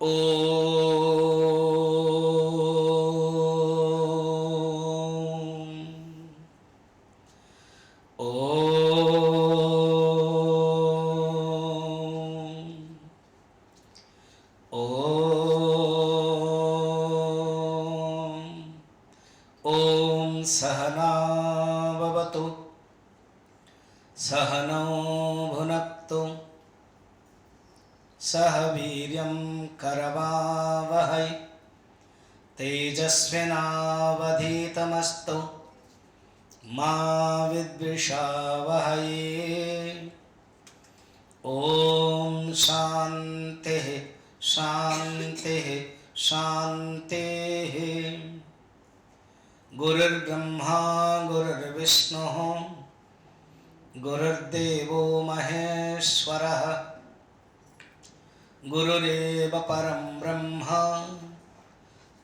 ओम सहना भवतु सहनौ भुनक्तु सह वीर्यं करवावहै तेजस्विनावधीतमस्तु मा विद्विषावहै। ओम शांति शांति शांति। गुरुर्ब्रह्मा गुरुर्विष्णुः गुरुर्देवो महेश्वरः गुरुरेव परं ब्रह्म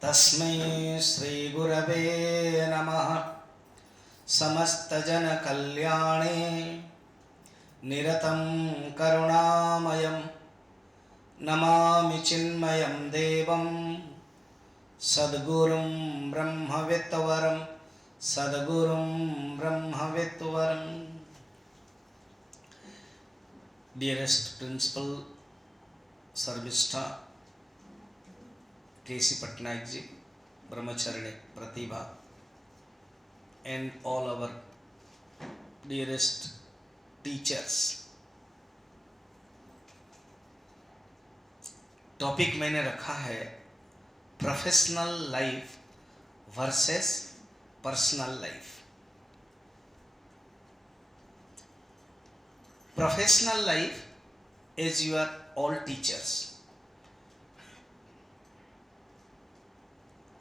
तस्मै श्री गुरवे नमः। समस्तजनकल्याणे निरतं करुणामयं नमामि चिन्मयं देवं सद्गुरुं ब्रह्मविद्वरं सद्गुरुं ब्रह्मविद्वरं। Dearest Principal Sarvishta K.C. Patnaik ji, Brahmacharya Pratibha, and all our dearest teachers. Topic मैंने रखा है professional life versus personal life. Professional life is your all teachers,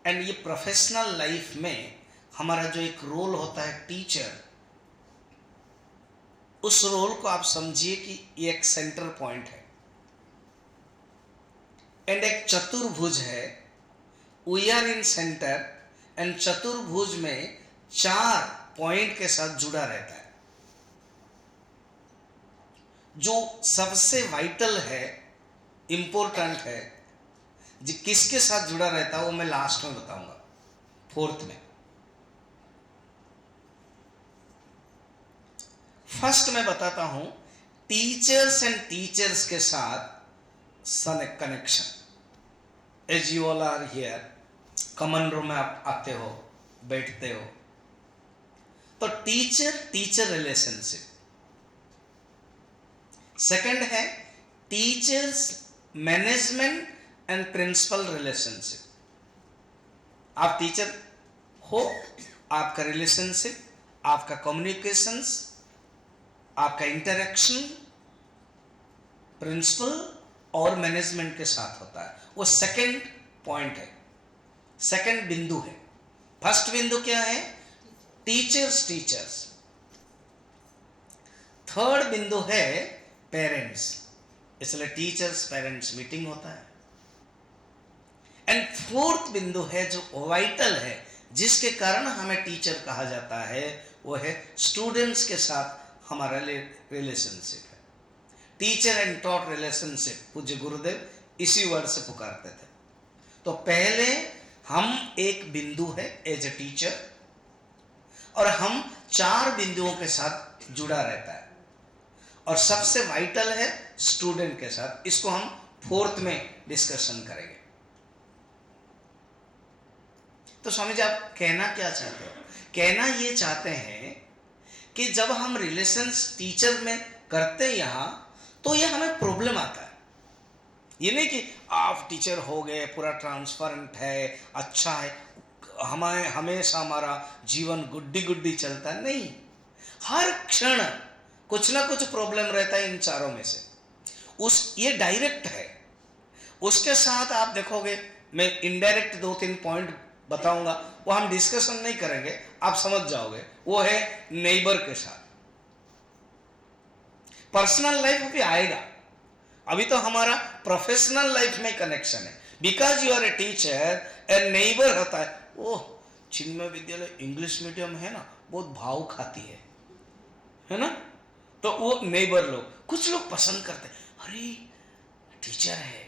and ये प्रोफेशनल लाइफ में हमारा जो एक रोल होता है टीचर, उस रोल को आप समझिए कि ये एक सेंटर पॉइंट है एंड एक चतुर्भुज है। We are in center and चतुर्भुज में 4 पॉइंट के साथ जुड़ा रहता है। जो सबसे वाइटल है, इंपॉर्टेंट है, जो किसके साथ जुड़ा रहता है वो मैं लास्ट में बताऊंगा, 4th में। फर्स्ट मैं बताता हूं टीचर्स एंड टीचर्स के साथ connection. As you all are here, common room में आप आते हो, बैठते हो, तो टीचर टीचर रिलेशनशिप। सेकंड है teachers management and principal relationship. आप टीचर हो, आपका रिलेशनशिप, आपका कम्युनिकेशंस, आपका इंटरेक्शन प्रिंसिपल और मैनेजमेंट के साथ होता है। वो सेकंड पॉइंट है, सेकंड बिंदु है। फर्स्ट बिंदु क्या है? Teachers teachers. थर्ड बिंदु है पेरेंट्स, इसलिए टीचर्स पेरेंट्स मीटिंग होता है। एंड फोर्थ बिंदु है जो वाइटल है, जिसके कारण हमें टीचर कहा जाता है, वो है स्टूडेंट्स के साथ हमारा रिलेशनशिप है। टीचर एंड टॉट रिलेशनशिप पूज्य गुरुदेव इसी वर्ड से पुकारते थे। तो पहले हम एक बिंदु है एज ए टीचर, और हम 4 बिंदुओं के साथ जुड़ा रहता है, और सबसे वाइटल है स्टूडेंट के साथ। इसको हम 4th में डिस्कशन करेंगे। तो स्वामी जी आप कहना क्या चाहते हो? कहना ये चाहते हैं कि जब हम रिलेशंस टीचर में करते हैं यहां, तो ये हमें प्रॉब्लम आता है। ये नहीं कि आप टीचर हो गए, पूरा ट्रांसपेरेंट है, अच्छा है, हमें हमेशा हमारा जीवन गुड्डी गुड्डी चलता है, नहीं। हर क्षण कुछ ना कुछ प्रॉब्लम रहता है इन चारों में से। ये डायरेक्ट है। उसके साथ आप देखोगे, मैं इनडायरेक्ट 2-3 पॉइंट बताऊंगा, वो हम डिस्कशन नहीं करेंगे, आप समझ जाओगे। वो है नेबर के साथ। पर्सनल लाइफ भी आएगा, अभी तो हमारा प्रोफेशनल लाइफ में कनेक्शन है। Because you are a teacher, a neighbour होता है। ओह, चिन्मय विद्यालय इंग्लिश मीडियम है ना, बहुत भाव खाती है ना, तो वो नेबर लोग, कुछ लोग पसंद करते हैं, अरे टीचर है,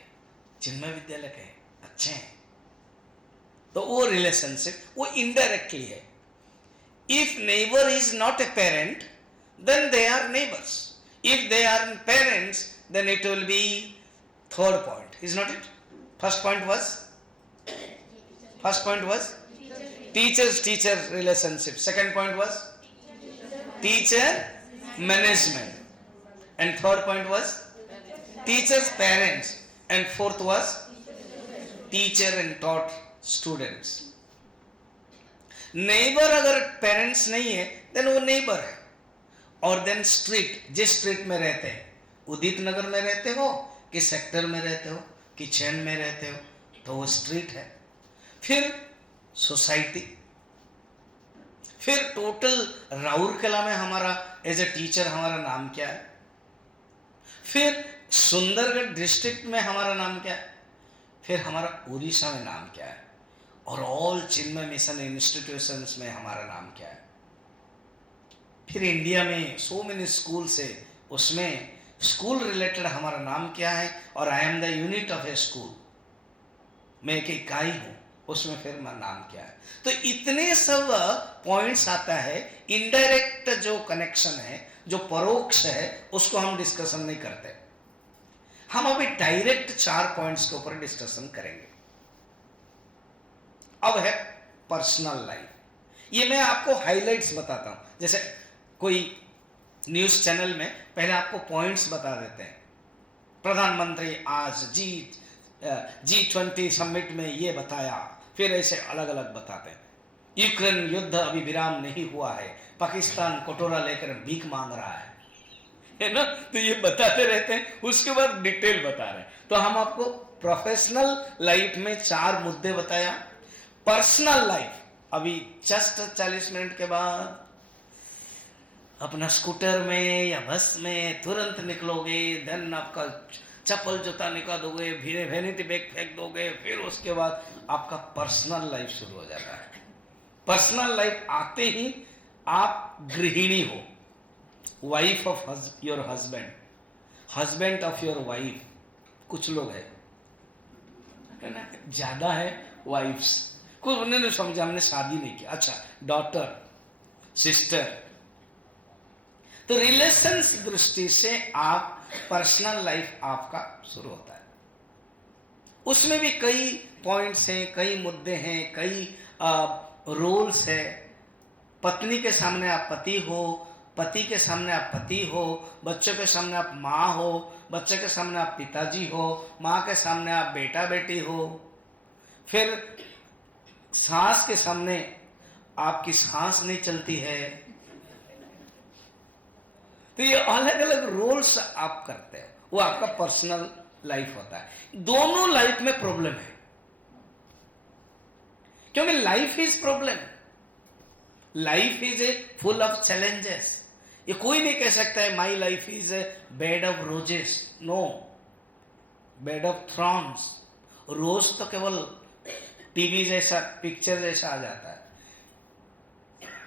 चिन्मय विद्यालय के अच्छे हैं, तो वो रिलेशनशिप वो इनडायरेक्टली है. If neighbour is not a parent, then they are neighbors. If they are parents, then it will be third point, is not it? First point was teacher relationship. Second point was teacher management, and third point was teachers parents, and fourth was teacher and taught students. Neighbour अगर parents नहीं है then वो neighbour है. और then street, जिस street में रहते हैं, उदित नगर में रहते हो कि सेक्टर में रहते हो कि चैन में रहते हो, तो वो स्ट्रीट है. फिर सोसाइटी, फिर टोटल राउरकेला में हमारा एज ए टीचर हमारा नाम क्या है, फिर सुंदरगढ़ डिस्ट्रिक्ट में हमारा नाम क्या है, फिर हमारा उड़ीसा में नाम क्या है, और ऑल चिन्मय मिशन इंस्टीट्यूशंस में हमारा नाम क्या है. फिर इंडिया में सो मेनी स्कूल्स है, उसमें स्कूल रिलेटेड हमारा नाम क्या है, और I am the unit of A school, मैं एक इकाई हूं, उसमें फिर मेरा नाम क्या है. तो इतने सब पॉइंट्स आता है. इनडायरेक्ट जो कनेक्शन है, जो परोक्ष है, उसको हम डिस्कशन नहीं करते. हम अभी डायरेक्ट 4 पॉइंट्स के ऊपर डिस्कशन करेंगे. अब है पर्सनल लाइफ. ये मैं आपको हाइलाइट्स बताता हूं. जैसे कोई न्यूज चैनल में पहले आपको पॉइंट्स बता देते हैं, प्रधानमंत्री आज G20 समिट में ये बताया, फिर ऐसे अलग अलग बताते हैं. यूक्रेन युद्ध अभी विराम नहीं हुआ है, पाकिस्तान कटोरा लेकर भीख मांग रहा है ना. तो ये बताते रहते हैं, उसके बाद डिटेल बता रहे हैं. तो हम आपको प्रोफेशनल लाइफ में 4 मुद्दे बताया. पर्सनल लाइफ अभी जस्ट 40 मिनट के बाद अपना स्कूटर में या बस में तुरंत निकलोगे, देन आपका चप्पल जूता निकाल दोगे, वैनिटी बैग फेंक दोगे, फिर उसके बाद आपका पर्सनल लाइफ शुरू हो जाता है. पर्सनल लाइफ आते ही आप गृहिणी हो, wife of your husband, husband of your wife. कुछ लोग है ना, ज्यादा है वाइफ्स, कुछ उन्होंने समझा हमने शादी नहीं की. अच्छा, डॉटर, सिस्टर. तो रिलेशंस दृष्टि से आप पर्सनल लाइफ आपका शुरू होता है. उसमें भी कई पॉइंट्स हैं, कई मुद्दे हैं, कई रोल्स है. पत्नी के सामने आप पति हो, पति के सामने आप पति हो, बच्चों के सामने आप माँ हो, बच्चे के सामने आप पिताजी हो, माँ के सामने आप बेटा बेटी हो. फिर सांस के सामने आपकी सांस नहीं चलती है. तो ये अलग अलग रोल्स आप करते हैं, वो आपका पर्सनल लाइफ होता है. दोनों लाइफ में प्रॉब्लम है, क्योंकि life is problem, life is a full of challenges. ये कोई नहीं कह सकता है my life is a bed of roses. No, bed of thorns. रोज तो केवल टीवी जैसा, पिक्चर जैसा आ जाता है.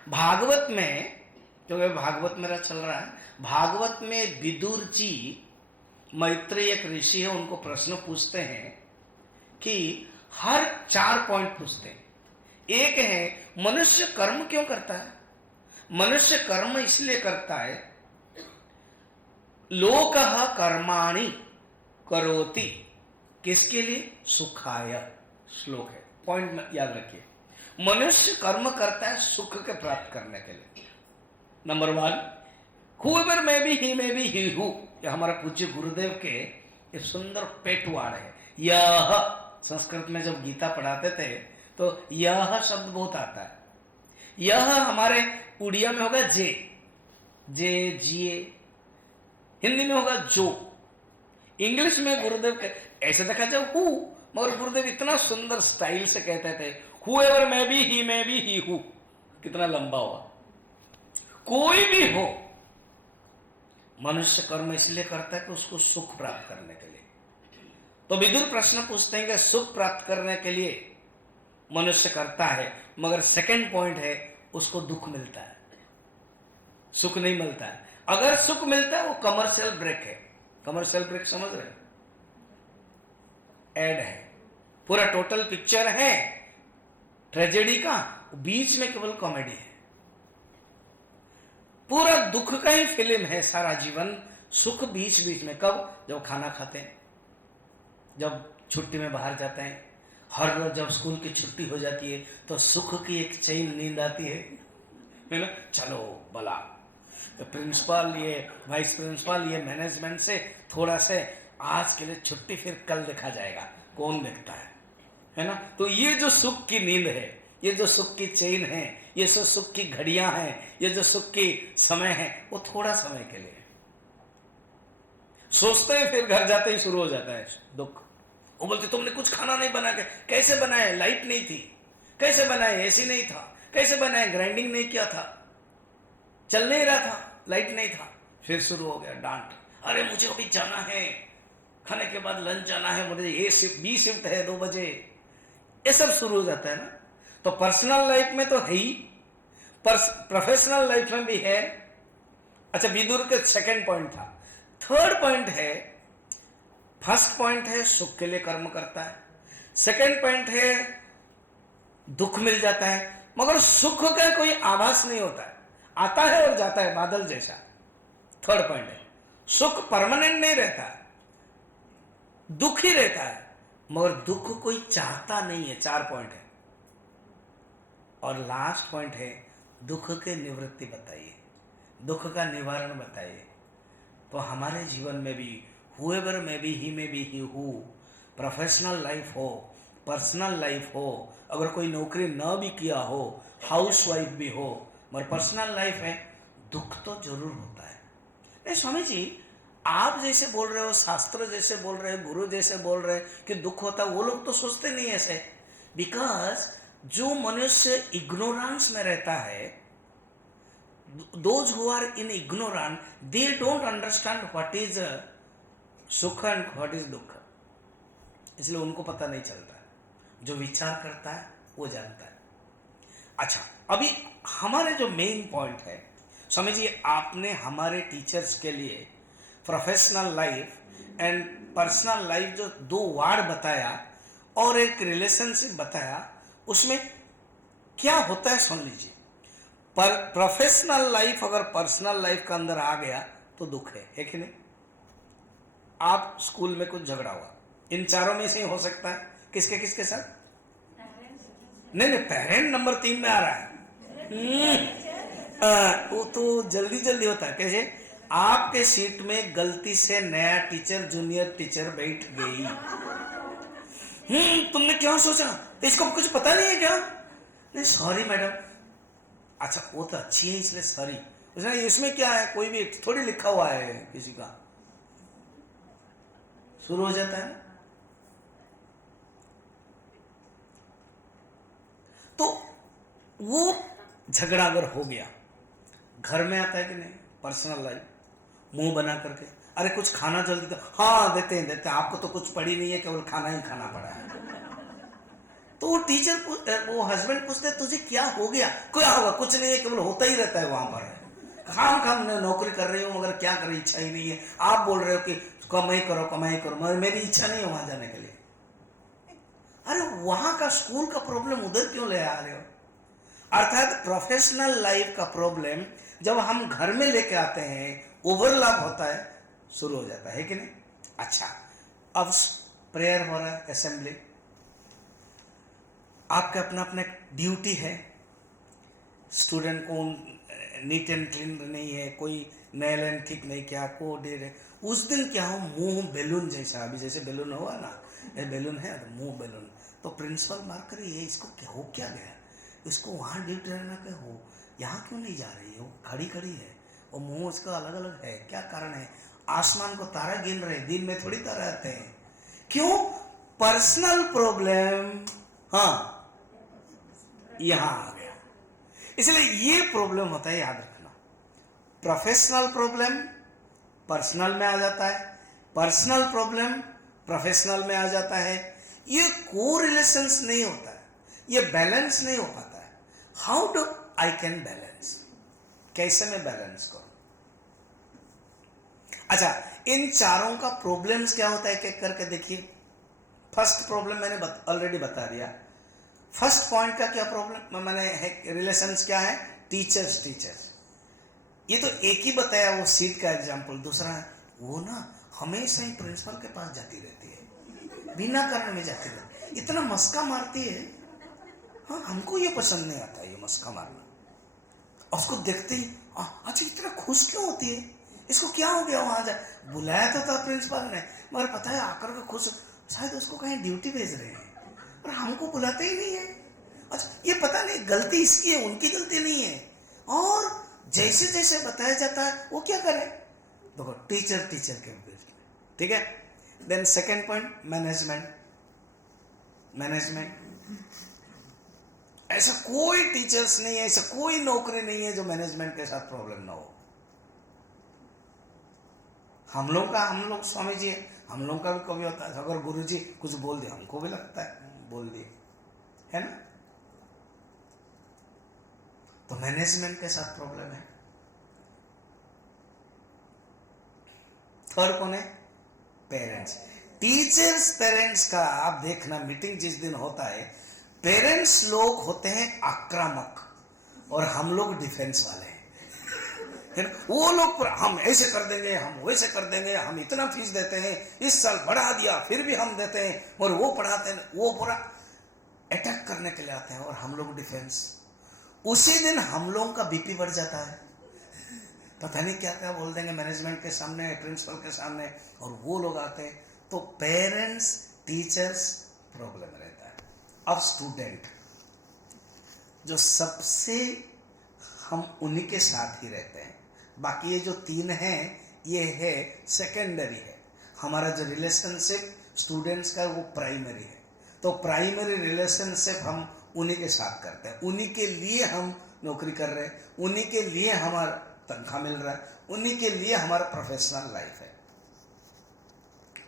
भागवत में, क्योंकि भागवत मेरा चल रहा है, भागवत में विदुर जी, मैत्रेय एक ऋषि है, उनको प्रश्न पूछते हैं कि हर 4 पॉइंट पूछते हैं. एक है मनुष्य कर्म क्यों करता है. मनुष्य कर्म इसलिए करता है, लोकः कर्माणि करोति, किसके लिए, सुखाय. श्लोक है, पॉइंट में याद रखिए. मनुष्य कर्म करता है सुख के प्राप्त करने के लिए. Number 1, whoever may be he may be he who. यह हमारा पूज्य गुरुदेव के ये सुंदर पेटवाड़ है. यह संस्कृत में जब गीता पढ़ाते थे तो यह शब्द बहुत आता है. यह हमारे उड़िया में होगा जे, जिए. हिंदी में होगा जो. इंग्लिश में गुरुदेव के ऐसे देखा जाए हु, मगर गुरुदेव इतना सुंदर स्टाइल से कहते थे whoever may be he may be he who. कितना लंबा हुआ. कोई भी हो, मनुष्य कर्म इसलिए करता है कि उसको सुख प्राप्त करने के लिए. तो विदुर प्रश्न पूछते हैं कि सुख प्राप्त करने के लिए मनुष्य करता है, मगर सेकंड पॉइंट है उसको दुख मिलता है, सुख नहीं मिलता है. अगर सुख मिलता है वो कमर्शियल ब्रेक है. कमर्शियल ब्रेक समझ रहे हैं? ऐड है, पूरा टोटल पिक्चर है ट्रेजेडी का, बीच में केवल कॉमेडी है। पूरा दुख का ही फिल्म है सारा जीवन, सुख बीच बीच में। कब? जब खाना खाते हैं, जब छुट्टी में बाहर जाते हैं, हर रोज जब स्कूल की छुट्टी हो जाती है तो सुख की एक चैन नींद आती है ना। चलो भला तो प्रिंसिपल, ये वाइस प्रिंसिपल, ये मैनेजमेंट से थोड़ा से आज के लिए छुट्टी, फिर कल देखा जाएगा, कौन देखता है ना। तो ये जो सुख की नींद है, ये जो सुख की चैन है, ये जो सुख की घड़ियां हैं, ये जो सुख की समय है, वो थोड़ा समय के लिए सोचते हैं, फिर घर जाते ही शुरू हो जाता है दुख। वो बोलते तुमने कुछ खाना नहीं बना के, कैसे बनाए, लाइट नहीं थी, कैसे बनाए, एसी नहीं था, कैसे बनाए, ग्राइंडिंग नहीं किया था, चल नहीं रहा था, लाइट नहीं था। फिर शुरू हो गया डांट, अरे मुझे अभी जाना है, खाने के बाद लंच जाना है, मुझे ए शिफ्ट, बी शिफ्ट है 2 बजे, ये सब शुरू हो जाता है ना। तो पर्सनल लाइफ में तो है ही, प्रोफेशनल लाइफ में भी है। अच्छा, विदुर के सेकंड पॉइंट था। थर्ड पॉइंट है, फर्स्ट पॉइंट है सुख के लिए कर्म करता है, सेकंड पॉइंट है दुख मिल जाता है मगर सुख का कोई आभास नहीं होता है, आता है और जाता है बादल जैसा। थर्ड पॉइंट है सुख परमानेंट नहीं रहता है, दुख ही रहता है, मगर दुख कोई चाहता नहीं है। 4 पॉइंट है। और लास्ट पॉइंट है दुख के निवृत्ति बताइए, दुख का निवारण बताइए। तो हमारे जीवन में भी whoever may be, he may be he who, professional life हो, पर्सनल लाइफ हो, अगर कोई नौकरी न भी किया हो, हाउस वाइफ भी हो, मगर पर्सनल लाइफ है, दुख तो जरूर होता है। नहीं स्वामी जी, आप जैसे बोल रहे हो, शास्त्र जैसे बोल रहे हो, गुरु जैसे बोल रहे हैं कि दुख होता है, वो लोग तो सोचते नहीं ऐसे। बिकॉज जो मनुष्य इग्नोरेंस में रहता है, those who are in ignorant, they don't understand what is सुख एंड व्हाट इज दुख, इसलिए उनको पता नहीं चलता। जो विचार करता है वो जानता है। अच्छा, अभी हमारे जो मेन पॉइंट है, समझिए, आपने हमारे टीचर्स के लिए professional life and personal life जो 2 वार्ड बताया और एक रिलेशनशिप बताया, उसमें क्या होता है सुन लीजिए। पर प्रोफेशनल लाइफ अगर पर्सनल लाइफ का अंदर आ गया तो दुख है कि नहीं। आप स्कूल में कुछ झगड़ा हुआ, इन चारों में से ही हो सकता है, किसके किसके साथ? नहीं, पेरेंट नंबर 3 में आ रहा है। वो तो जल्दी जल्दी होता है। कैसे? आपके सीट में गलती से नया टीचर, जूनियर टीचर बैठ गई। तुमने क्या सोचा, इसको कुछ पता नहीं है क्या? नहीं, सॉरी मैडम। अच्छा, वो तो अच्छी है इसलिए सॉरी। इसमें क्या है, कोई भी थोड़ी लिखा हुआ है किसी का। शुरू हो जाता है ना। तो वो झगड़ा अगर हो गया, घर में आता है कि नहीं, पर्सनल लाइफ, मुंह बना करके, अरे कुछ खाना जल्दी दो, हाँ देते हैं, आपको तो कुछ पड़ी नहीं है, केवल खाना ही खाना पड़ा है। तो वो टीचर, वो हस्बैंड पूछते तुझे क्या हो गया? क्या होगा, कुछ नहीं है, केवल होता ही रहता है वहां पर। खाम नौकरी कर रही हूँ मगर क्या कर, इच्छा ही नहीं है। आप बोल रहे हो कि कमाई करो मगर मेरी इच्छा नहीं है वहां जाने के लिए। अरे वहां का स्कूल का प्रॉब्लम उधर क्यों ले आ रहे हो? अर्थात प्रोफेशनल लाइफ का प्रॉब्लम जब हम घर में लेके आते हैं, ओवरलैप होता है, शुरू हो जाता है कि नहीं। अच्छा, अब प्रेयर हो रहा है, असेंबली, आपका अपना अपना ड्यूटी है। स्टूडेंट को नीट एंड क्लीन नहीं है, कोई नेल एंड ठीक नहीं किया, को दे रहे। उस दिन क्या हो, मुंह बैलून जैसा, अभी जैसे बैलून हुआ ना, ये बैलून है तो मुंह बैलून। तो प्रिंसिपल मार कर, ये इसको क्या हो, क्या गया, इसको वहाँ ड्यूटी रहना क्या हो, यहाँ क्यों नहीं जा रही है, वो खड़ी खड़ी है, और मुंह उसका अलग अलग है, क्या कारण है? आसमान को तारा गिन रहे, दिन में थोड़ी तारा आते हैं। क्यों? पर्सनल प्रॉब्लम, हाँ, यहां आ गया। इसलिए ये प्रॉब्लम होता है, याद रखना। प्रोफेशनल प्रॉब्लम पर्सनल में आ जाता है, पर्सनल प्रॉब्लम प्रोफेशनल में आ जाता है। ये को रिलेशंस नहीं होता है, ये बैलेंस नहीं हो पाता है। How do I can balance, कैसे मैं बैलेंस करूं? अच्छा, इन चारों का प्रॉब्लम्स क्या होता है, एक एक करके देखिए। फर्स्ट प्रॉब्लम मैंने ऑलरेडी बता दिया। फर्स्ट पॉइंट का क्या प्रॉब्लम मैंने है, रिलेशंस क्या है, टीचर्स टीचर्स, ये तो एक ही बताया वो सीट का एग्जाम्पल। दूसरा है वो ना हमेशा ही प्रिंसिपल के पास जाती रहती है, बिना कारण में जाती रहती है, इतना मस्का मारती है। हाँ, हमको ये पसंद नहीं आता ये मस्का मारना। उसको देखते ही अच्छा इतना खुश क्यों होती है, इसको क्या हो गया, वहां जा बुलाया तो था प्रिंसिपल ने, मगर पता है आकर के खुश, शायद उसको कहीं ड्यूटी भेज रहे हैं और हमको बुलाते ही नहीं है। अच्छा ये पता नहीं गलती इसकी है, उनकी गलती नहीं है। और जैसे जैसे बताया जाता है वो क्या करे, देखो टीचर टीचर के बीच में, ठीक है। Then second point management. Management ऐसा कोई टीचर्स नहीं है, ऐसा कोई नौकरी नहीं है जो मैनेजमेंट के साथ प्रॉब्लम ना हो। हम लोग स्वामी जी है, हम लोग का भी कभी होता है, अगर गुरु जी कुछ बोल दिया हमको भी लगता है बोल दिए, है ना। तो मैनेजमेंट के साथ प्रॉब्लम है। थर्ड कौन है, पेरेंट्स। टीचर्स पेरेंट्स का आप देखना, मीटिंग जिस दिन होता है, पेरेंट्स लोग होते हैं आक्रामक और हम लोग डिफेंस वाले हैं। वो लोग हम ऐसे कर देंगे, हम वैसे कर देंगे, हम इतना फीस देते हैं, इस साल बढ़ा दिया फिर भी हम देते हैं, और वो पढ़ाते हैं, वो पूरा अटैक करने के लिए आते हैं और हम लोग डिफेंस। उसी दिन हम लोगों का बीपी बढ़ जाता है, पता नहीं क्या क्या बोल देंगे मैनेजमेंट के सामने, प्रिंसिपल के सामने, और वो लोग आते हैं। तो पेरेंट्स टीचर्स प्रॉब्लम रहता है। अब स्टूडेंट, जो सबसे हम उन्हीं के साथ ही रहते हैं, बाकी ये जो तीन हैं ये है सेकेंडरी है। हमारा जो रिलेशनशिप स्टूडेंट्स का वो प्राइमरी है। तो प्राइमरी रिलेशनशिप हम उन्हीं के साथ करते हैं, उन्हीं के लिए हम नौकरी कर रहे हैं, उन्हीं के लिए हमारा तनख्वाह मिल रहा है, उन्हीं के लिए हमारा प्रोफेशनल लाइफ है,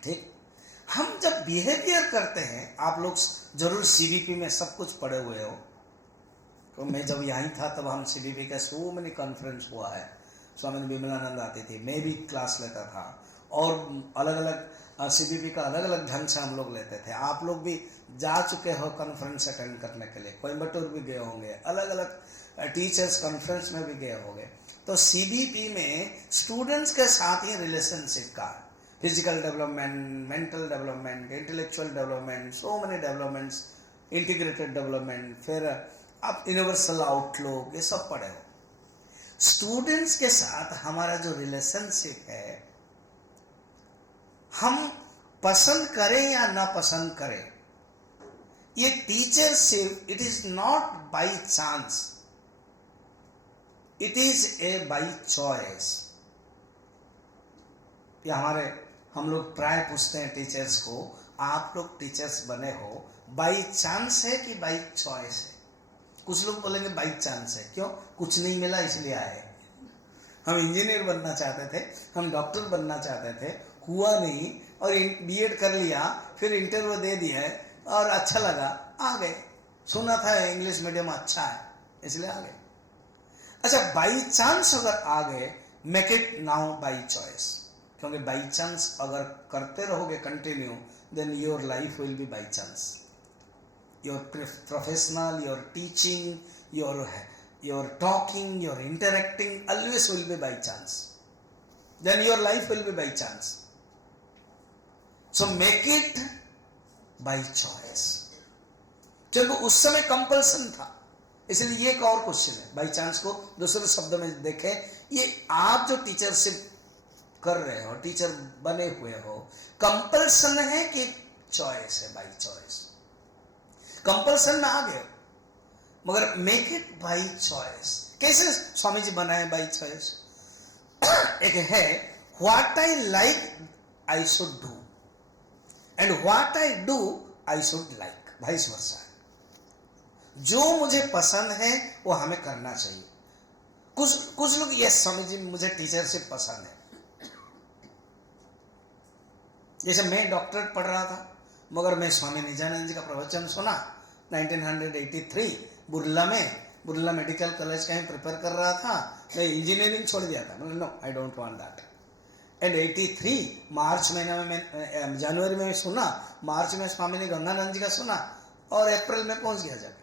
ठीक। हम जब बिहेवियर करते हैं, आप लोग जरूर सीबीपी में सब कुछ पढ़े हुए हो, तो मैं जब यहीं था तब हम सीबीपी का सो मैनी कॉन्फ्रेंस हुआ है, स्वामी विमलानंद आती थी, मैं भी क्लास लेता था, और अलग अलग सीबीपी का अलग अलग ढंग से हम लोग लेते थे। आप लोग भी जा चुके हो कॉन्फ्रेंस अटेंड करने के लिए, कोयम्बटूर भी गए होंगे, अलग अलग टीचर्स कॉन्फ्रेंस में भी गए होंगे। तो सीबीपी में स्टूडेंट्स के साथ ही रिलेशनशिप का physical development, mental development, intellectual development, so many developments, integrated development, फिर आप यूनिवर्सल आउटलुक, ये सब पढ़े हो। स्टूडेंट्स के साथ हमारा जो रिलेशनशिप है, हम पसंद करें या ना पसंद करें, ये teachership it is not by chance, it is a by choice. ये हम लोग प्राय पूछते हैं टीचर्स को, आप लोग टीचर्स बने हो बाय चांस है कि बाय चॉइस है। कुछ लोग बोलेंगे बाय चांस है, क्यों, कुछ नहीं मिला इसलिए आए। हम इंजीनियर बनना चाहते थे, हम डॉक्टर बनना चाहते थे, हुआ नहीं, और बीएड कर लिया, फिर इंटरव्यू दे दिया और अच्छा लगा, आ गए। सुना था इंग्लिश मीडियम अच्छा है इसलिए आ गए। अच्छा, बाई चांस अगर आ गए, make it now by choice, क्योंकि बाई चांस अगर करते रहोगे continue, then your life will be by chance. Your professional, your teaching, your talking, your interacting always will be by chance. Then your life will be by chance. So make it by choice. क्योंकि उस समय compulsion था, इसलिए ये एक और question है। By chance को दूसरे शब्द में देखें, ये आप जो टीचरशिप कर रहे हो, टीचर बने हुए हो, कंपल्सन है कि चॉइस है, बाई चॉइस। कंपल्सन में आ गए, मगर मेक इट बाई चॉइस। कैसे स्वामी जी बनाए बाई चॉइस? एक है what I like I should do, and what I do I should like, vice versa. जो मुझे पसंद है वो हमें करना चाहिए। कुछ लोग यस स्वामी जी मुझे टीचरशिप पसंद है। जैसे मैं डॉक्टरेट पढ़ रहा था, मगर मैं स्वामी निजानंद जी का प्रवचन सुना 1983 बुर्ला मेडिकल कॉलेज का ही प्रिपेयर कर रहा था, मैं इंजीनियरिंग छोड़ दिया था। No, I don't want that. And 83 मार्च महीने में जनवरी में सुना, मार्च में स्वामी ने गंगानंद जी का सुना और अप्रैल में पहुंच गया जाके।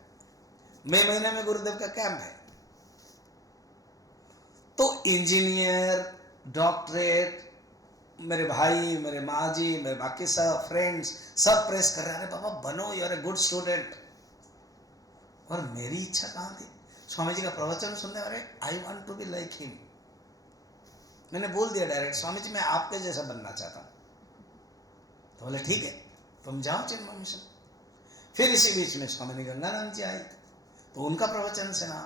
मई महीने में गुरुदेव का कैंप है। तो इंजीनियर, डॉक्टरेट, मेरे भाई, मेरे माँ जी, मेरे बाकी सब फ्रेंड्स सब प्रेस कर रहे हैं, अरे पापा बनो, you are a good student. और मेरी इच्छा कहाँ थी? स्वामी जी का प्रवचन सुनने, अरे I want to be like him. मैंने बोल दिया डायरेक्ट, स्वामी जी मैं आपके जैसा बनना चाहता हूं। तो बोले ठीक है तुम जाओ चिन्मय मिशन। फिर इसी बीच में स्वामी ने गंगानंद जी आए, तो उनका प्रवचन सुना,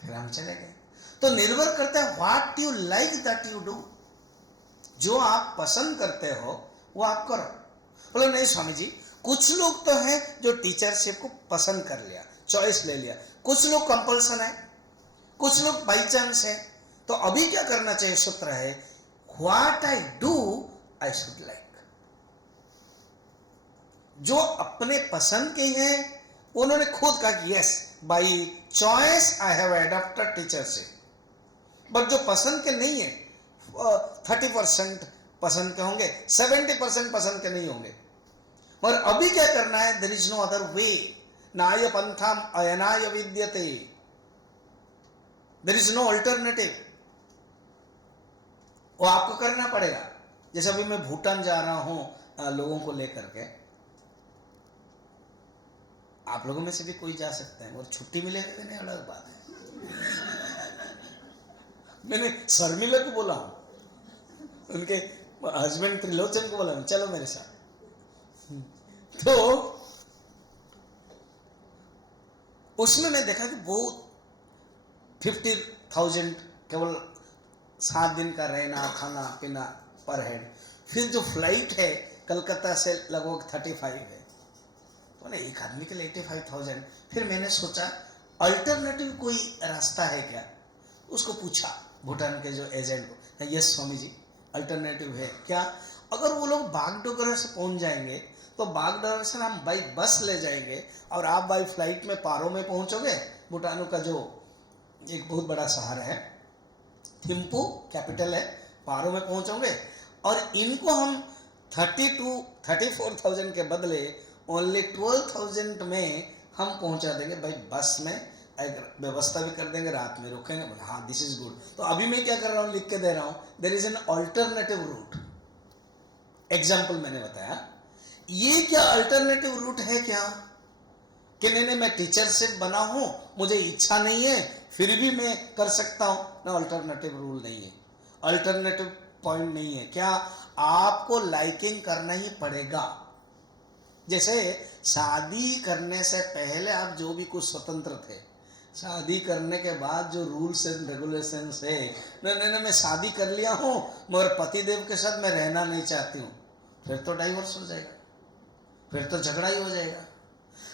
फिर हम चले गए। तो निर्भर करता है what you like that you do. जो आप पसंद करते हो वो आप करो। बोले नहीं स्वामी जी, कुछ लोग तो हैं जो टीचरशिप को पसंद कर लिया, चॉइस ले लिया, कुछ लोग कंपल्सन है, कुछ लोग बाई चांस है। तो अभी क्या करना चाहिए? सूत्र है what I do I should like. जो अपने पसंद के हैं उन्होंने खुद कहा कि yes by choice I have adopted teachership. But जो पसंद के नहीं है 30% पसंद के होंगे, 70% पसंद के नहीं होंगे। और अभी क्या करना है? There is no other way, नाय पंथम अयनाय विद्यते, देयर इज नो अल्टरनेटिव। वो आपको करना पड़ेगा। जैसे अभी मैं भूटान जा रहा हूं लोगों को लेकर के, आप लोगों में से भी कोई जा सकते हैं, और छुट्टी मिलेगी नहीं अलग बात है। मैंने शर्मिला को बोला हूं, उनके हस्बैंड त्रिलोचन को बोला चलो मेरे साथ। तो उसमें मैं देखा कि वो 50,000 केवल 7 दिन का रहना खाना पीना पर हेड। फिर जो फ्लाइट है कलकत्ता से लगभग 35 है, तो ना एक आदमी के लिए 85,000। फिर मैंने सोचा अल्टरनेटिव कोई रास्ता है क्या? उसको पूछा भूटान के जो एजेंट को, यस स्वामी जी अल्टरनेटिव है क्या? अगर वो लोग बागडोगरा से पहुंच जाएंगे तो बागडोगरा से हम बाई बस ले जाएंगे और आप बाई फ्लाइट में पारो में पहुंचोगे। भूटान का जो एक बहुत बड़ा शहर है, थिम्पू कैपिटल है, पारो में पहुंचोगे और इनको हम 34,000 के बदले ओनली 12,000 में हम पहुंचा देंगे भाई बस में। व्यवस्था भी कर देंगे, रात में रुकेंगे। बोले हाँ दिस इज गुड। तो अभी मैं क्या कर रहा हूँ, लिख के दे रहा हूँ, there is an alternative route. Example मैंने बताया। ये क्या अल्टरनेटिव रूट है क्या? कि नहीं मैं टीचरशिप बना हूं, मुझे इच्छा नहीं है, फिर भी मैं कर सकता हूं ना। अल्टरनेटिव रूल नहीं है, अल्टरनेटिव पॉइंट नहीं है। क्या आपको लाइकिंग करना ही पड़ेगा। जैसे शादी करने से पहले आप जो भी कुछ स्वतंत्र थे, शादी करने के बाद जो रूल्स एंड रेगुलेशंस है, नहीं मैं शादी कर लिया हूं मगर पतिदेव के साथ मैं रहना नहीं चाहती हूं, फिर तो डाइवोर्स हो जाएगा, फिर तो झगड़ा ही हो जाएगा।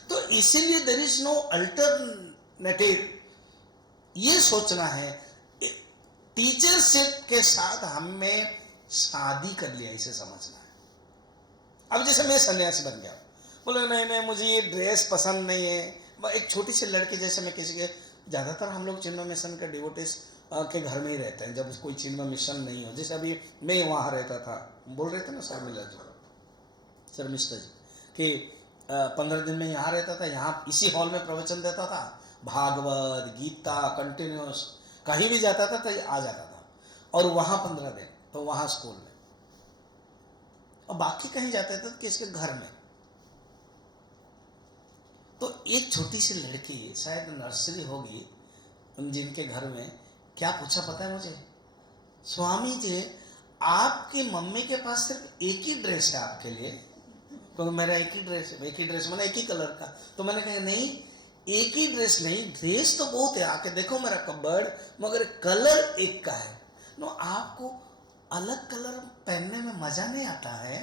तो इसीलिए देयर इज नो अल्टरनेटिव। ये सोचना है टीचरशिप के साथ हमें शादी कर लिया, इसे समझना है। अब जैसे मैं सन्यासी बन गया, बोले नहीं मुझे ये ड्रेस पसंद नहीं है। एक छोटी सी लड़की, जैसे मैं किसी के, ज़्यादातर हम लोग चिन्मय मिशन के डिवोटीज के घर में ही रहते हैं जब कोई चिन्मय मिशन नहीं हो। जैसे अभी मैं वहाँ रहता था, बोल रहे थे ना शर्मिला जी, शर्मिष्ठा जी, कि 15 दिन में यहाँ रहता था, यहाँ इसी हॉल में प्रवचन देता था, भागवत गीता कंटिन्यूस, कहीं भी जाता था तो आ जाता था। और वहाँ 15 दिन तो वहाँ स्कूल में, और बाकी कहीं जाते थे तो किसके घर में। तो एक छोटी सी लड़की, शायद नर्सरी होगी, जिनके घर में, क्या पूछा पता है मुझे? स्वामी जी आपकी मम्मी के पास सिर्फ एक ही ड्रेस है आपके लिए? तो मेरा एक ही ड्रेस है। एक ही ड्रेस मैंने एक ही कलर का। तो मैंने कहा नहीं एक ही ड्रेस नहीं, ड्रेस तो बहुत है, आके देखो मेरा कबर्ड, मगर कलर एक का है। नो आपको अलग कलर पहनने में मजा नहीं आता है?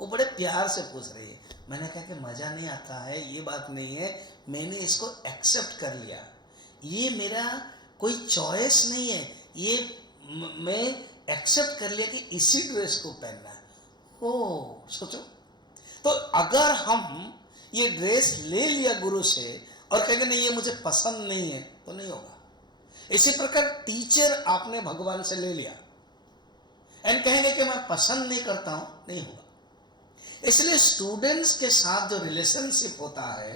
वो बड़े प्यार से पूछ रही है। मैंने कहा कि मजा नहीं आता है ये बात नहीं है, मैंने इसको एक्सेप्ट कर लिया, ये मेरा कोई चॉइस नहीं है, ये मैं एक्सेप्ट कर लिया कि इसी ड्रेस को पहनना है। ओ सोचो, तो अगर हम ये ड्रेस ले लिया गुरु से और कहेंगे नहीं ये मुझे पसंद नहीं है, तो नहीं होगा। इसी प्रकार टीचर आपने भगवान से ले लिया, एंड कहेंगे कि मैं पसंद नहीं करता हूं, नहीं होगा। इसलिए स्टूडेंट्स के साथ जो रिलेशनशिप होता है,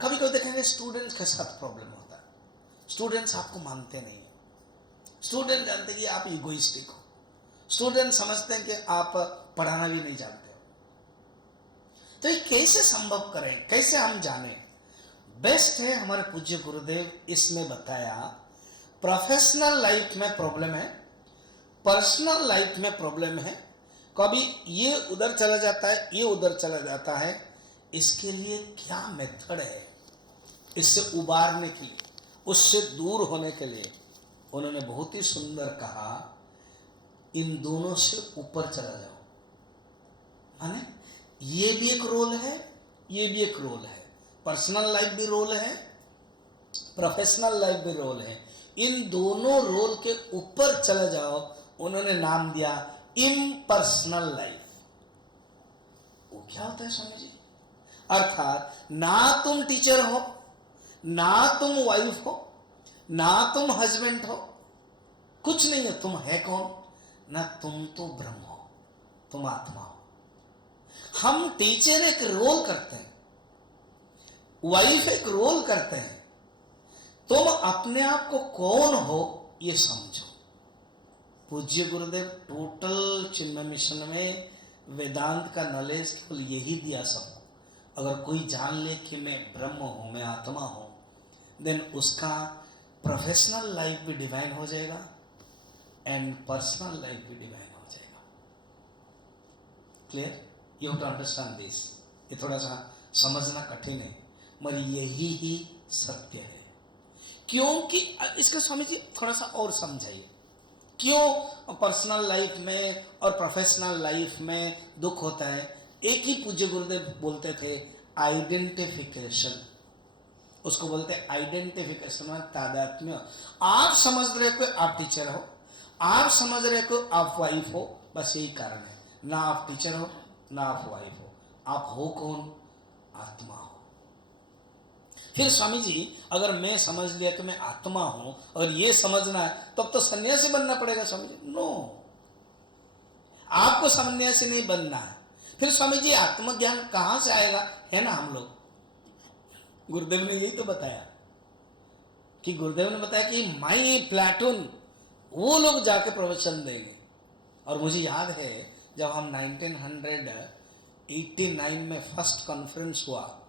कभी कभी देखेंगे स्टूडेंट्स के साथ प्रॉब्लम होता है। स्टूडेंट्स आपको मानते नहीं है, स्टूडेंट जानते हैं कि आप इगोइस्टिक हो, स्टूडेंट समझते हैं कि आप पढ़ाना भी नहीं जानते हो। तो ये कैसे संभव करें, कैसे हम जानें? बेस्ट है हमारे पूज्य गुरुदेव इसमें बताया, प्रोफेशनल लाइफ में प्रॉब्लम है, पर्सनल लाइफ में प्रॉब्लम है, कभी ये उधर चला जाता है, ये उधर चला जाता है, इसके लिए क्या मेथड है इससे उबारने के लिए, उससे दूर होने के लिए? उन्होंने बहुत ही सुंदर कहा, इन दोनों से ऊपर चला जाओ। माने ये भी एक रोल है, ये भी एक रोल है, पर्सनल लाइफ भी रोल है, प्रोफेशनल लाइफ भी रोल है, इन दोनों रोल के ऊपर चले जाओ। उन्होंने नाम दिया इम्पर्सनल लाइफ। वो क्या होता है स्वामी जी? अर्थात ना तुम टीचर हो, ना तुम वाइफ हो, ना तुम हस्बैंड हो, कुछ नहीं है, तुम है कौन? ना तुम तो ब्रह्म हो, तुम आत्मा हो। हम टीचर एक रोल करते हैं, वाइफ एक रोल करते हैं, तुम अपने आप को कौन हो ये समझो। पूज्य गुरुदेव टोटल चिन्मय मिशन में वेदांत का नॉलेज केवल यही दिया सबको। अगर कोई जान ले कि मैं ब्रह्म हूं, मैं आत्मा हूं, देन उसका प्रोफेशनल लाइफ भी डिवाइन हो जाएगा एंड पर्सनल लाइफ भी डिवाइन हो जाएगा। Clear? You have to understand this. ये थोड़ा सा समझना कठिन है, मगर यही ही सत्य है। क्योंकि इसका स्वामी जी थोड़ा सा और समझाइए, क्यों पर्सनल लाइफ में और प्रोफेशनल लाइफ में दुख होता है? एक ही पूज्य गुरुदेव बोलते थे, आइडेंटिफिकेशन, उसको बोलते हैं आइडेंटिफिकेशन में तादात्म्य। आप समझ रहे हो आप टीचर हो, आप समझ रहे हो आप वाइफ हो, बस यही कारण है। ना आप टीचर हो, ना आप वाइफ हो, आप हो कौन? आत्मा हो। फिर स्वामी जी अगर मैं समझ लिया कि मैं आत्मा हूं और ये समझना है, तब तो सन्यासी बनना पड़ेगा स्वामी जी। नो, आपको सन्यासी नहीं बनना है। फिर स्वामी जी आत्मज्ञान कहां से आएगा? है ना हम लोग, गुरुदेव ने यही तो बताया कि गुरुदेव ने बताया कि माई प्लाटून, वो लोग जाके प्रवचन देंगे। और मुझे याद है जब हम 1989 में फर्स्ट कॉन्फ्रेंस हुआ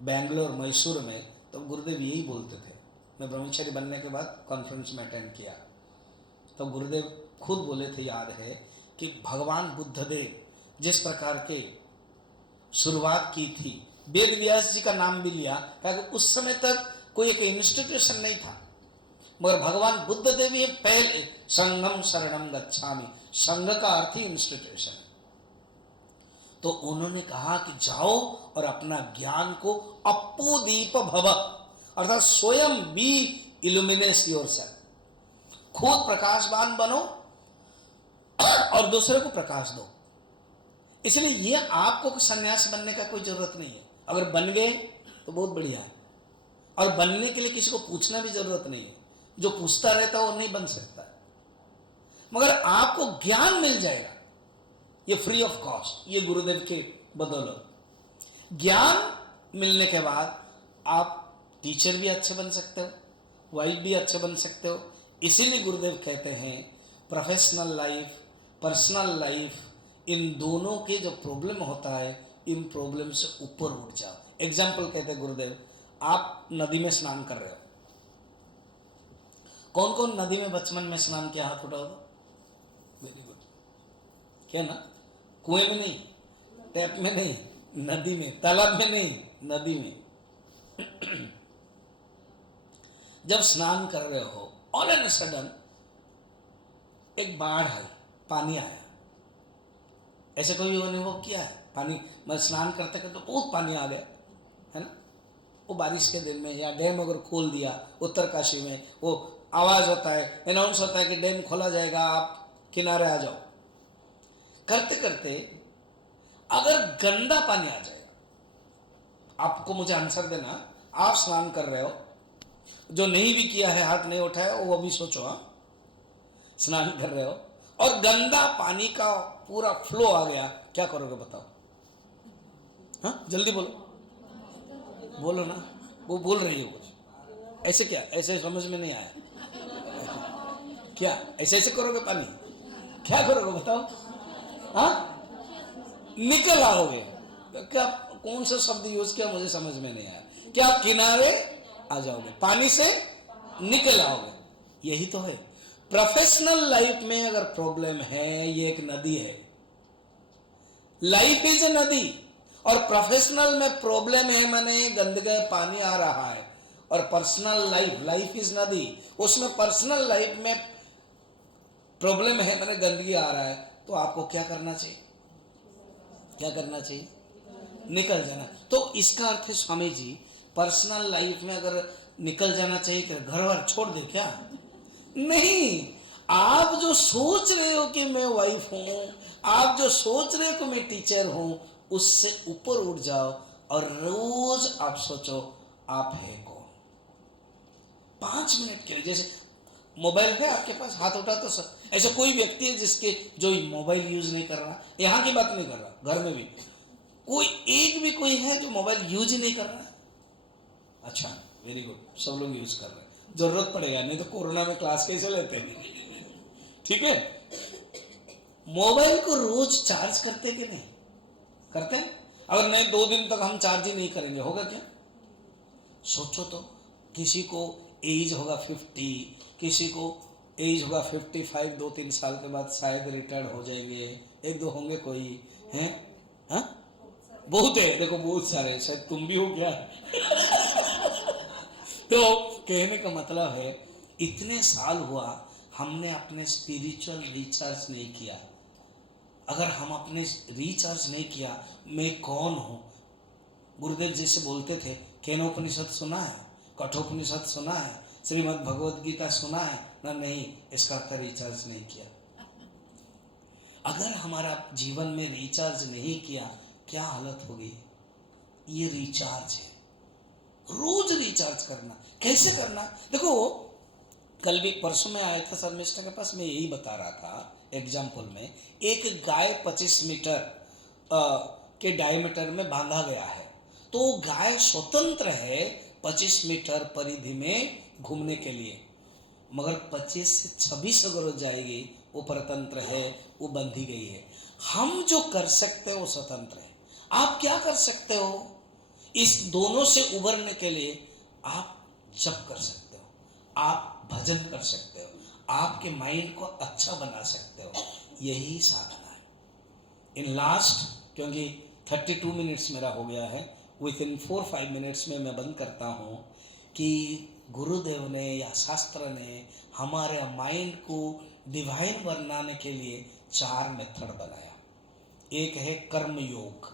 बेंगलोर मैसूर में, तो गुरुदेव यही बोलते थे। मैं ब्रह्मचारी बनने के बाद कॉन्फ्रेंस में अटेंड किया, तो गुरुदेव खुद बोले थे, याद है कि भगवान बुद्धदेव जिस प्रकार के शुरुआत की थी, वेद व्यास जी का नाम भी लिया, क्योंकि उस समय तक कोई एक इंस्टीट्यूशन नहीं था, मगर भगवान बुद्ध देव ही पहले संघम शरणम गच्छामि, संघ का अर्थ ही इंस्टीट्यूशन। तो उन्होंने कहा कि जाओ और अपना ज्ञान को अपूदीप भव, अर्थात स्वयं बी इल्यूमिनेट योरसेल्फ, खुद प्रकाशवान बनो और दूसरे को प्रकाश दो। इसलिए ये आपको सन्यास बनने का कोई जरूरत नहीं है। अगर बन गए तो बहुत बढ़िया है, और बनने के लिए किसी को पूछना भी जरूरत नहीं है। जो पूछता रहता है वो नहीं बन सकता, मगर आपको ज्ञान मिल जाएगा, ये फ्री ऑफ कॉस्ट, ये गुरुदेव के बदौलत। ज्ञान मिलने के बाद आप टीचर भी अच्छे बन सकते हो, वाइफ भी अच्छे बन सकते हो। इसीलिए गुरुदेव कहते हैं प्रोफेशनल लाइफ, पर्सनल लाइफ, इन दोनों के जो प्रॉब्लम होता है, इन प्रॉब्लम से ऊपर उठ जाओ। एग्जाम्पल कहते हैं गुरुदेव, आप नदी में स्नान कर रहे हो, कौन कौन नदी में बचपन में स्नान किया? हाथ उठाओ दो। Very good. क्या ना? कुएं में नहीं, टैप में नहीं, नदी में, तालाब में नहीं, नदी में। जब स्नान कर रहे हो, ऑल एंड सडन एक बाढ़ आई, पानी आया, ऐसे कोई अनुभव किया है? पानी, मैं स्नान करते करते बहुत पानी आ गया है ना, वो बारिश के दिन में, या डैम अगर खोल दिया उत्तरकाशी में, वो आवाज होता है, अनाउंस होता है कि डैम खोला जाएगा, आप किनारे आ जाओ। करते करते अगर गंदा पानी आ जाएगा, आपको मुझे आंसर देना, आप स्नान कर रहे हो, जो नहीं भी किया है, हाथ नहीं उठाया, वो अभी सोचो, हाँ, स्नान कर रहे हो और गंदा पानी का पूरा फ्लो आ गया, क्या करोगे बताओ? हाँ जल्दी बोलो, बोलो ना, वो बोल रही है कुछ। ऐसे क्या, ऐसे समझ में नहीं आया क्या? ऐसे ऐसे करोगे पानी, क्या करोगे बताओ? हाँ निकल आओगे। क्या, कौन सा शब्द यूज किया मुझे समझ में नहीं आया। क्या आप किनारे आ जाओगे, पानी से निकल आओगे, यही तो है। प्रोफेशनल लाइफ में अगर प्रॉब्लम है, ये एक नदी है, लाइफ इज ए नदी, और प्रोफेशनल में प्रॉब्लम है माने गंदगा पानी आ रहा है, और पर्सनल लाइफ, लाइफ इज नदी, उसमें पर्सनल लाइफ में प्रॉब्लम है माने गंदगी आ रहा है, तो आपको क्या करना चाहिए? क्या करना चाहिए? निकल जाना। तो इसका अर्थ है स्वामी जी, पर्सनल लाइफ में अगर निकल जाना चाहिए, कि घर वर छोड़ दे क्या? नहीं, आप जो सोच रहे हो कि मैं वाइफ हूं, आप जो सोच रहे हो कि मैं टीचर हूं, उससे ऊपर उठ जाओ और रोज आप सोचो आप है कौन। 5 मिनट के लिए, जैसे मोबाइल है आपके पास, हाथ उठा तो ऐसा कोई व्यक्ति है जिसके जो मोबाइल यूज नहीं कर रहा? यहाँ की बात नहीं कर रहा, घर में भी कोई एक भी कोई है जो मोबाइल यूज ही नहीं कर रहा है? अच्छा वेरी गुड, सब लोग यूज कर रहे हैं, जरूरत पड़ेगा, नहीं तो कोरोना में क्लास कैसे लेते हैं? ठीक है, मोबाइल को रोज चार्ज करते कि नहीं करते? अगर नहीं 2 दिन तक हम चार्ज ही नहीं करेंगे, होगा क्या? सोचो तो, किसी को एज होगा 50, किसी को एज होगा 55, 2-3 साल के बाद शायद रिटायर्ड हो जाएंगे, 1-2 होंगे कोई हैं? हाँ बहुत है, देखो बहुत सारे, शायद तुम भी हो क्या? तो कहने का मतलब है, इतने साल हुआ हमने अपने स्पिरिचुअल रिचार्ज नहीं किया। अगर हम अपने रिचार्ज नहीं किया, मैं कौन हूं? गुरुदेव जी से बोलते थे, केनोपनिषद सुना है, कठोपनिषद सुना है, श्रीमद् भगवद गीता सुना है ना? नहीं, इसका अर्थ रिचार्ज नहीं किया। अगर हमारा जीवन में रिचार्ज नहीं किया, क्या हालत होगी? ये रिचार्ज है, रोज रिचार्ज करना। कैसे करना? देखो कल भी परसों में आया था शर्मिष्ठा के पास, मैं यही बता रहा था एग्जाम्पल में, एक गाय 25 मीटर के डायमीटर में बांधा गया है, तो गाय स्वतंत्र है 25 मीटर परिधि में घूमने के लिए, मगर 25 से 26 अगर हो जाएगी, वो परतंत्र है, वो बंधी गई है। हम जो कर सकते हो वो स्वतंत्र है। आप क्या कर सकते हो? इस दोनों से उबरने के लिए आप जप कर सकते हो, आप भजन कर सकते हो, आपके माइंड को अच्छा बना सकते हो, यही साधना है। इन लास्ट, क्योंकि 32 मिनट्स मेरा हो गया है, विद इन 4-5 मिनट्स में मैं बंद करता हूँ, कि गुरुदेव ने या शास्त्र ने हमारे माइंड को डिवाइन बनाने के लिए 4 मेथड बनाया। एक है कर्म योग।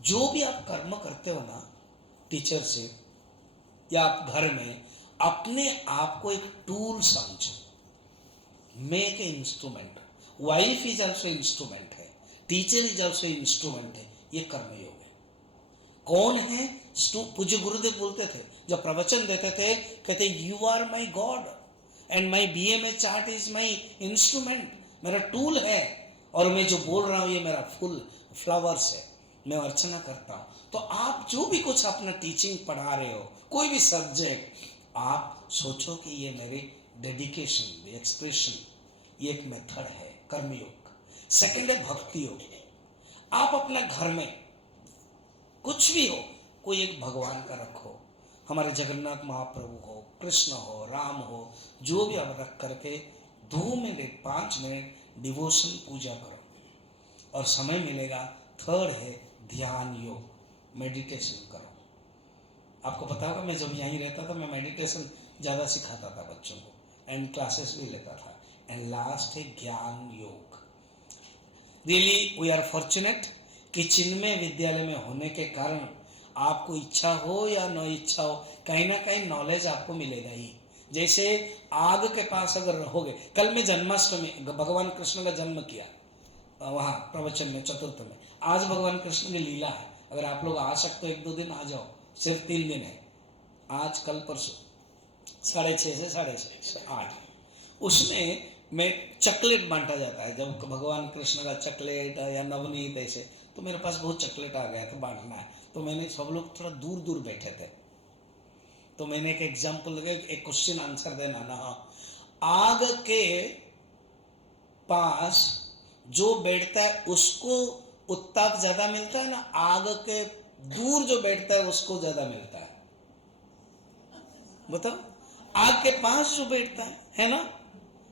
जो भी आप कर्म करते हो ना, टीचर से या आप घर में, अपने आप को एक टूल समझो, make a instrument. Wife is also instrument है, टीचर इज ऑल्सो इंस्ट्रूमेंट है, ये कर्मयोग है। कौन है? पूज्य गुरुदेव बोलते थे, जब प्रवचन देते थे, कहते you are my god and my BMA chart is my instrument, मेरा टूल है, और मैं जो बोल रहा हूँ ये मेरा फुल फ्लावर्स है, मैं अर्चना करता हूँ। तो आप जो भी कुछ अपना टीचिंग पढ़ा रहे हो, कोई भी सब्जेक्ट, आप सोचो कि ये मेरे डेडिकेशन, एक्सप्रेशन, ये एक मेथड है कर्मयोग। सेकंड है भक्ति योग। आप अपना घर में कुछ भी हो, कोई एक भगवान का रखो, हमारे जगन्नाथ महाप्रभु हो, कृष्ण हो, राम हो, जो भी आप रख करके 2 मिनट 5 मिनट डिवोशन पूजा करो, और समय मिलेगा। थर्ड है ध्यान योग, मेडिटेशन करो। आपको पता होगा, मैं जब यहीं रहता था, मैं मेडिटेशन ज़्यादा सिखाता था बच्चों को, एंड क्लासेस भी लेता था। एंड लास्ट है ज्ञान योग। रियली वी आर फॉर्चुनेट कि चिन्मय विद्यालय में होने के कारण आपको इच्छा हो या न इच्छा हो, कहीं ना कहीं नॉलेज आपको मिलेगा ही। जैसे आग के पास अगर रहोगे, कल मैं जन्माष्टमी, भगवान कृष्ण का जन्म किया वहाँ प्रवचन में, चतुर्थ में, आज भगवान कृष्ण की लीला है। अगर आप लोग आ सकते हो 1-2 दिन आ जाओ, सिर्फ 3 दिन है, आज कल परसों, 6:30 से 8:30। उसमें में चॉकलेट बांटा जाता है, जब भगवान कृष्ण का चॉकलेट या नवनीत ऐसे, तो मेरे पास बहुत चॉकलेट आ गया था बांटना है, तो मैंने, सब लोग थोड़ा दूर दूर बैठे थे, तो मैंने एक एग्जाम्पल लगा, एक क्वेश्चन आंसर देना ना, आग के पास जो बैठता है उसको उत्ताप ज्यादा मिलता है ना, आग के दूर जो बैठता है उसको ज्यादा मिलता है? बताओ, आग के पास जो बैठता है ना,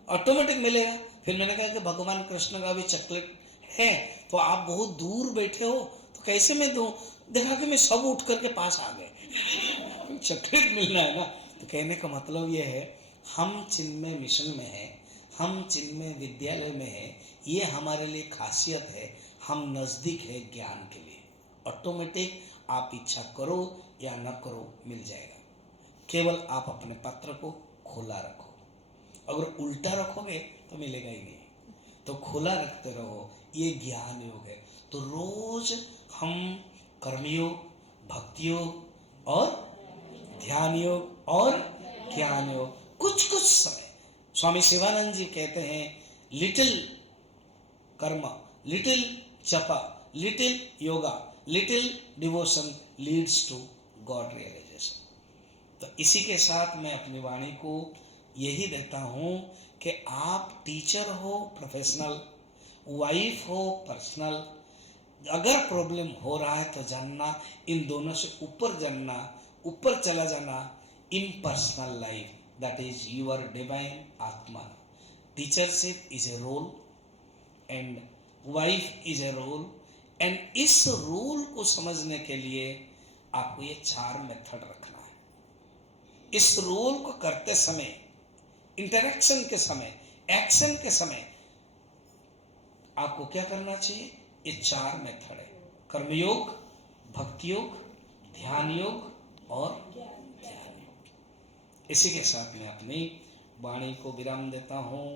ऑटोमेटिक मिलेगा। फिर मैंने कहा कि भगवान कृष्ण का भी चॉकलेट है, तो आप बहुत दूर बैठे हो, तो कैसे मैं दूं? देखा कि मैं सब उठ करके पास आ गए। चॉकलेट मिलना है ना। तो कहने का मतलब ये है, हम चिन्मय मिशन में है, हम चिन्मय विद्यालय में है, ये हमारे लिए खासियत है, हम नज़दीक है ज्ञान के लिए। ऑटोमेटिक आप इच्छा करो या न करो मिल जाएगा, केवल आप अपने पत्र को खुला रखो। अगर उल्टा रखोगे तो मिलेगा ही नहीं, तो खुला रखते रहो, ये ज्ञान योग है। तो रोज हम कर्मयोग, भक्ति योग और ध्यान योग और ज्ञान योग, कुछ कुछ समय, स्वामी शिवानंद जी कहते हैं, little karma, little japa, little yoga, little devotion leads to God realization. तो इसी के साथ मैं अपनी वाणी को यही देता हूँ कि आप टीचर हो प्रोफेशनल, वाइफ हो पर्सनल, अगर प्रॉब्लम हो रहा है तो जानना, इन दोनों से ऊपर जानना, ऊपर चला जाना, impersonal life, that is your divine आत्मा। Teachership is a role and wife is a role, and इस रोल को समझने के लिए आपको ये 4 मेथड रखना है। इस रोल को करते समय, इंटरेक्शन के समय, एक्शन के समय आपको क्या करना चाहिए? ये 4 मेथड है, कर्मयोग, भक्ति योग, ध्यान योग और ज्ञान योग। इसी के साथ मैं अपनी वाणी को विराम देता हूँ।